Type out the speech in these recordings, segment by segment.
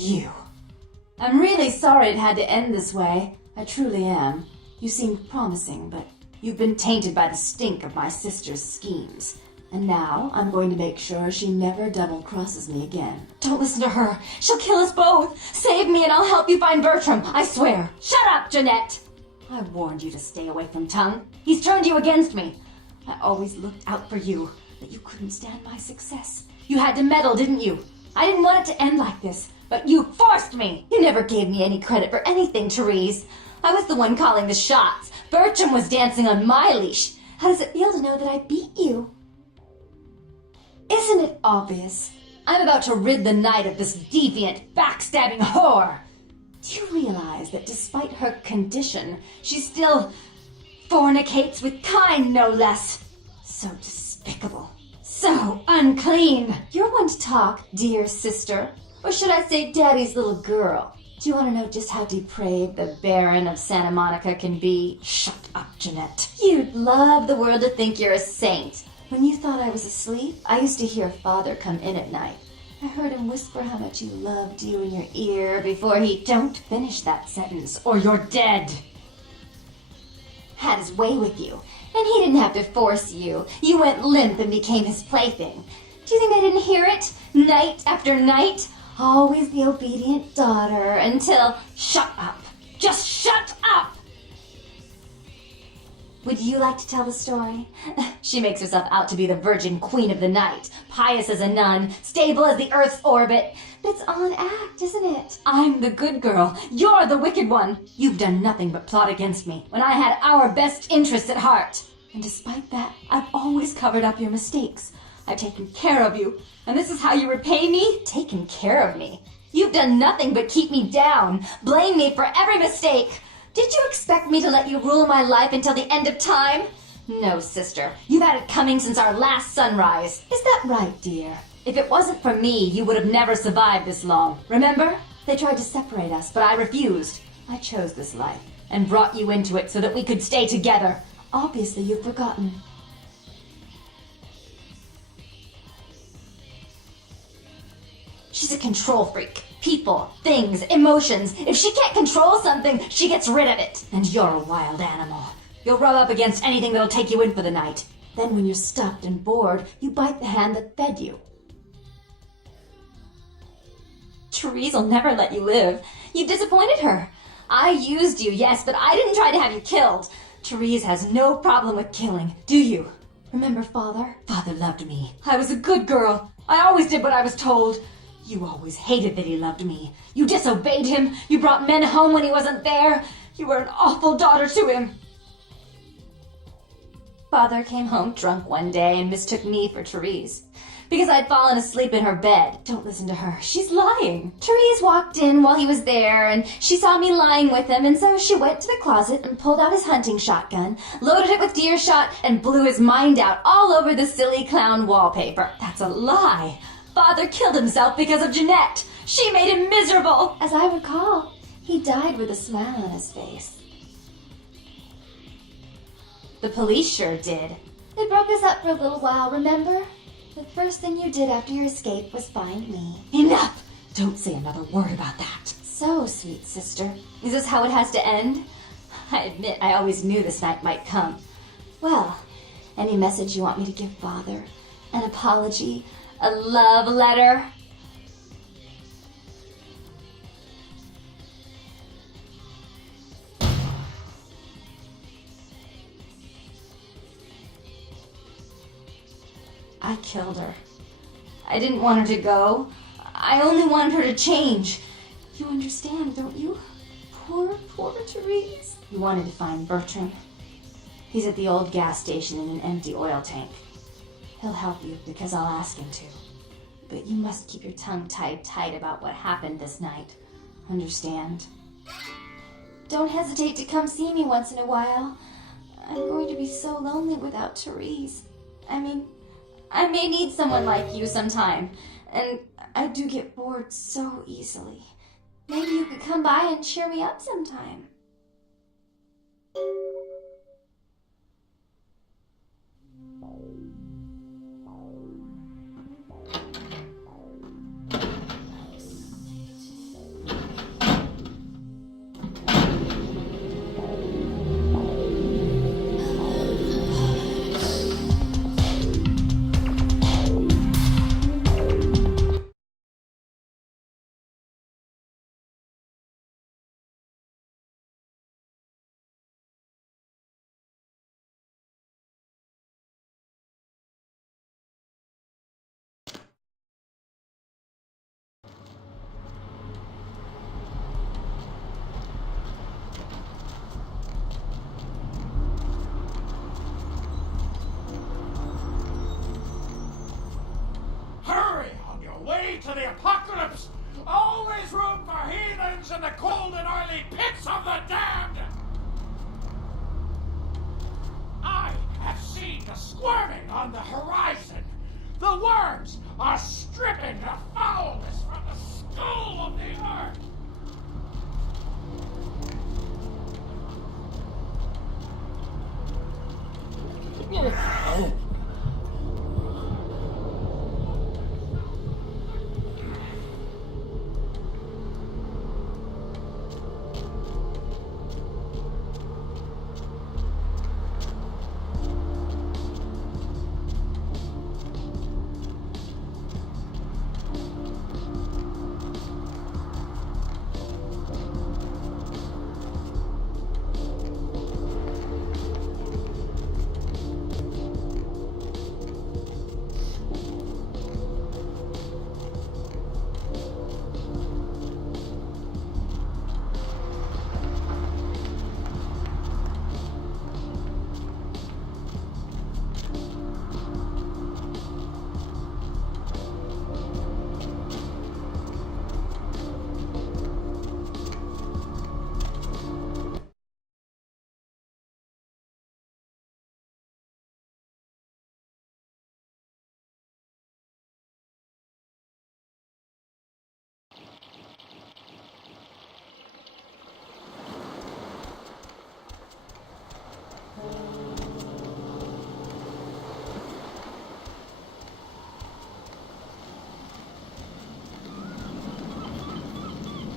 You. I'm really sorry it had to end this way. I truly am. You seemed promising, but you've been tainted by the stink of my sister's schemes. And now I'm going to make sure she never double-crosses me again. Don't listen to her. She'll kill us both. Save me and I'll help you find Bertram. I swear. Shut up, Jeanette! I warned you to stay away from Tongue. He's turned you against me. I always looked out for you, but you couldn't stand my success. You had to meddle, didn't you? I didn't want it to end like this, but you forced me. You never gave me any credit for anything, Therese. I was the one calling the shots. Bertram was dancing on my leash. How does it feel to know that I beat you? Isn't it obvious? I'm about to rid the night of this deviant, backstabbing whore. Do you realize that despite her condition, she still fornicates with kind, no less? So despicable. So unclean. You're one to talk, dear sister. Or should I say daddy's little girl? Do you want to know just how depraved the Baron of Santa Monica can be? Shut up, Jeanette. You'd love the world to think you're a saint. When you thought I was asleep, I used to hear Father come in at night. I heard him whisper how much he loved you in your ear before he... Don't finish that sentence, or you're dead. Had his way with you, and he didn't have to force you. You went limp and became his plaything. Do you think I didn't hear it? Night after night? Always the obedient daughter until... Shut up! Just shut up! Would you like to tell the story? She makes herself out to be the virgin queen of the night, pious as a nun, stable as the earth's orbit. But it's all an act, isn't it? I'm the good girl. You're the wicked one. You've done nothing but plot against me when I had our best interests at heart. And despite that, I've always covered up your mistakes. I've taken care of you. And this is how you repay me? Taken care of me? You've done nothing but keep me down, blame me for every mistake. Did you expect me to let you rule my life until the end of time? No, sister. You've had it coming since our last sunrise. Is that right, dear? If it wasn't for me, you would have never survived this long. Remember? They tried to separate us, but I refused. I chose this life and brought you into it so that we could stay together. Obviously, you've forgotten. She's a control freak. People, things, emotions. If she can't control something, she gets rid of it. And you're a wild animal. You'll rub up against anything that'll take you in for the night. Then when you're stuffed and bored, you bite the hand that fed you. Therese will never let you live. You've disappointed her. I used you, yes, but I didn't try to have you killed. Therese has no problem with killing, do you? Remember Father? Father loved me. I was a good girl. I always did what I was told. You always hated that he loved me. You disobeyed him. You brought men home when he wasn't there. You were an awful daughter to him. Father came home drunk one day and mistook me for Therese. Because I'd fallen asleep in her bed. Don't listen to her. She's lying. Therese walked in while he was there, and she saw me lying with him, and so she went to the closet and pulled out his hunting shotgun, loaded it with deer shot, and blew his mind out all over the silly clown wallpaper. That's a lie. Father killed himself because of Jeanette. She made him miserable. As I recall, he died with a smile on his face. The police sure did. They broke us up for a little while, remember? The first thing you did after your escape was find me. Enough! Don't say another word about that. So, sweet sister, is this how it has to end? I admit I always knew this night might come. Well, any message you want me to give Father? An apology? A love letter? I killed her. I didn't want her to go. I only wanted her to change. You understand, don't you? Poor, poor Therese. You wanted to find Bertram. He's at the old gas station in an empty oil tank. He'll help you because I'll ask him to. But you must keep your tongue tied tight about what happened this night. Understand? Don't hesitate to come see me once in a while. I'm going to be so lonely without Therese. I may need someone like you sometime, and I do get bored so easily. Maybe you could come by and cheer me up sometime. squirming on the horizon. The worms are stripping the foulness from the skull of the earth.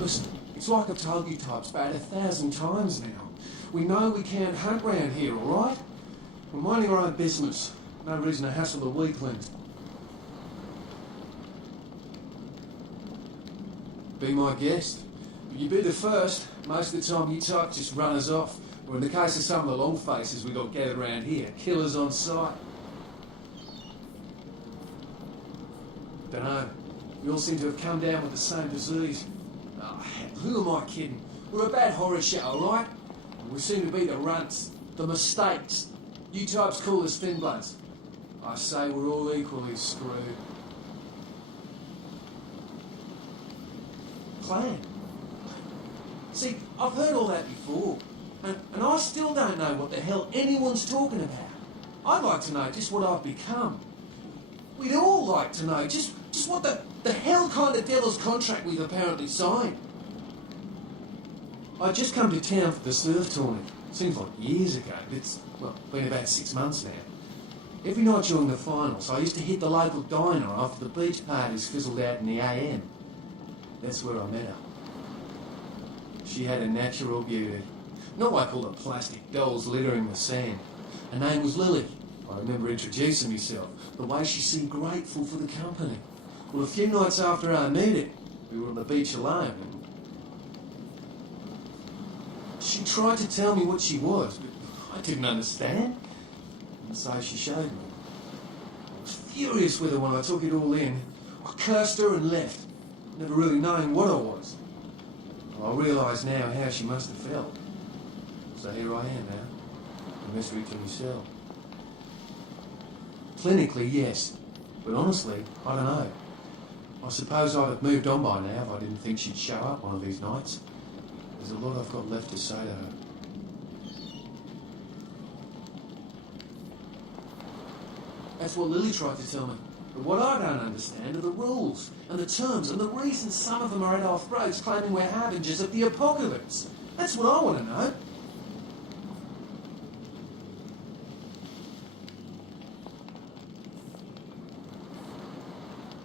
Listen, it's like I've told you types about 1,000 times now. We know we can't hunt round here, alright? We're minding our own business. No reason to hassle the weaklings. Be my guest. If you be the first, most of the time you type just run us off. Or in the case of some of the long faces we got gathered around here, killers on sight. Dunno. We all seem to have come down with the same disease. Oh, who am I kidding? We're a bad horror show, alright? We seem to be the runts, the mistakes. You types call us thin bloods. I say we're all equally screwed. Plan? See, I've heard all that before, and I still don't know what the hell anyone's talking about. I'd like to know just what I've become. We'd all like to know just what the hell kind of devil's contract we've apparently signed. I just come to town for the surf tournament. Seems like years ago, but it's, well, been about 6 months now. Every night during the finals, I used to hit the local diner after the beach parties fizzled out in the AM. That's where I met her. She had a natural beauty. Not like all the plastic dolls littering the sand. Her name was Lily. I remember introducing myself, the way she seemed grateful for the company. Well, a few nights after I met her, we were on the beach alone, and she tried to tell me what she was, but I didn't understand. And so she showed me. I was furious with her when I took it all in. I cursed her and left, never really knowing what I was. Well, I realise now how she must have felt. So here I am now, a mystery to myself. Clinically, yes, but honestly, I don't know. I suppose I'd have moved on by now if I didn't think she'd show up one of these nights. There's a lot I've got left to say to her. That's what Lily tried to tell me. But what I don't understand are the rules and the terms and the reasons some of them are at our throats claiming we're harbingers of the apocalypse. That's what I want to know.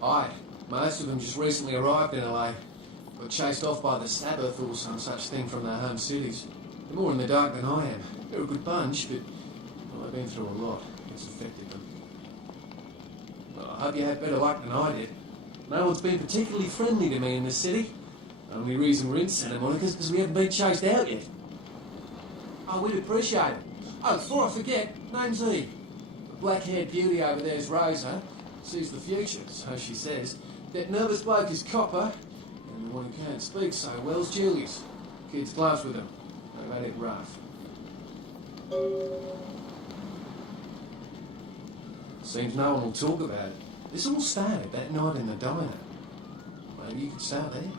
Aye, most of them just recently arrived in LA. Got chased off by the Sabbath or some such thing from their home cities. They're more in the dark than I am. They're a good bunch, but well, they've been through a lot. It's affected them. Well, I hope you had better luck than I did. No one's been particularly friendly to me in this city. The only reason we're in Santa Monica is because we haven't been chased out yet. Oh, we'd appreciate it. Oh, before I forget, name's Eve. The black-haired beauty over there's Rosa. Sees the future, so she says. That nervous bloke is Copper, and the one who can't speak so well's Julius. Kids gloves with him. They've had it rough. Seems no one will talk about it. This all started that night in the diner. Maybe you could start there.